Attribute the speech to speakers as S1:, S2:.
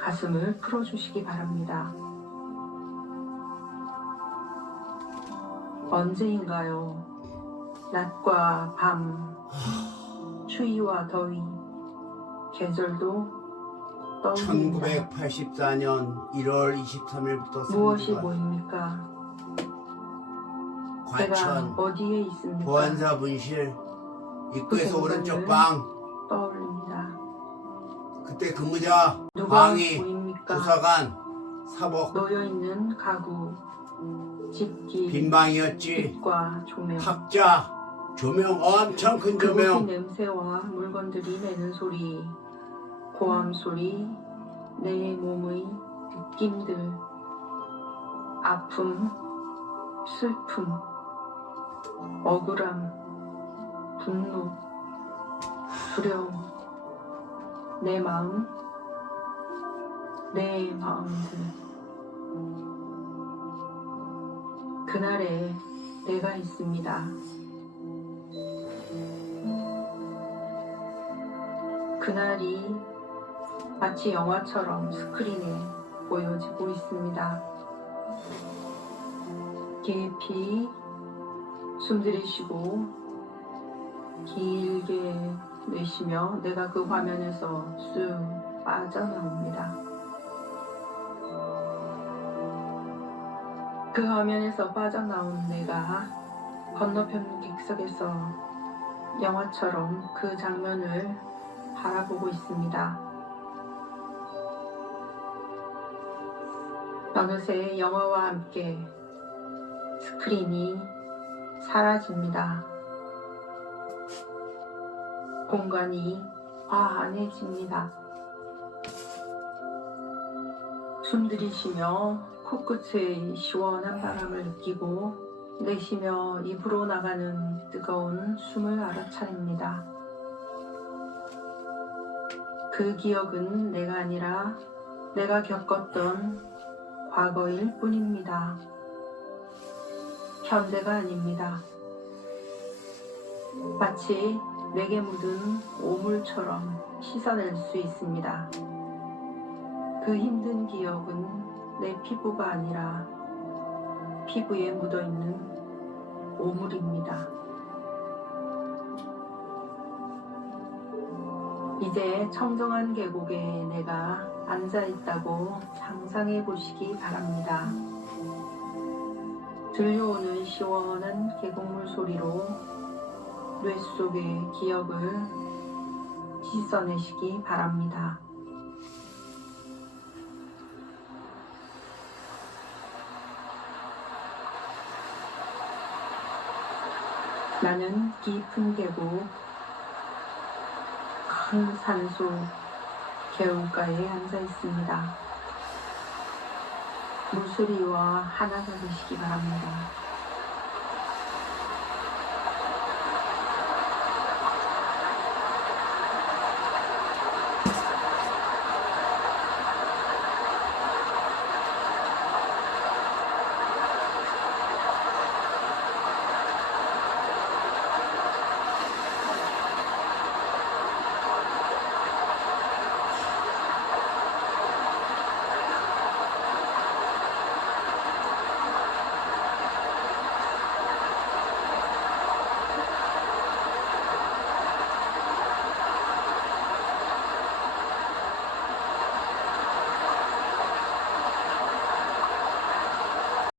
S1: 가슴을 풀어주시기 바랍니다. 언제인가요? 낮과 밤, 추위와 더위, 계절도 떠오릅니다.
S2: 1984년 1월 23일부터
S1: 무엇이 뭐입니까? 제가
S2: 과천
S1: 어디에 있습니까?
S2: 보안사 분실 입구에서
S1: 그
S2: 오른쪽 방. 그때 근무자 방위
S1: 보입니까?
S2: 부사관 사복
S1: 놓여 있는 가구, 집기,
S2: 빈 방이었지.
S1: 빛과 조명,
S2: 학자 조명 엄청 큰
S1: 그곳의
S2: 조명.
S1: 냄새와 물건들이 내는 소리, 고함 소리, 내 몸의 느낌들, 아픔, 슬픔, 억울함, 분노, 두려움, 내 마음, 내 마음들. 그날에 내가 있습니다. 그날이 마치 영화처럼 스크린에 보여지고 있습니다. 깊이 숨 들이쉬고 길게 내쉬며 내가 그 화면에서 쑥 빠져나옵니다. 그 화면에서 빠져나온 내가 건너편 객석에서 영화처럼 그 장면을 바라보고 있습니다. 어느새 영화와 함께 스크린이 사라집니다. 공간이 화안해집니다. 숨 들이쉬며 코끝의 시원한 바람을 느끼고 내쉬며 입으로 나가는 뜨거운 숨을 알아차립니다. 그 기억은 내가 아니라 내가 겪었던 과거일 뿐입니다. 현대가 아닙니다. 마치 내게 묻은 오물처럼 씻어낼 수 있습니다. 그 힘든 기억은 내 피부가 아니라 피부에 묻어 있는 오물입니다. 이제 청정한 계곡에 내가 앉아 있다고 상상해 보시기 바랍니다. 들려오는 시원한 계곡물 소리로 뇌 속의 기억을 씻어내시기 바랍니다. 나는 깊은 계곡, 큰 산소, 개울가에 앉아 있습니다. 물소리와 하나가 되시기 바랍니다.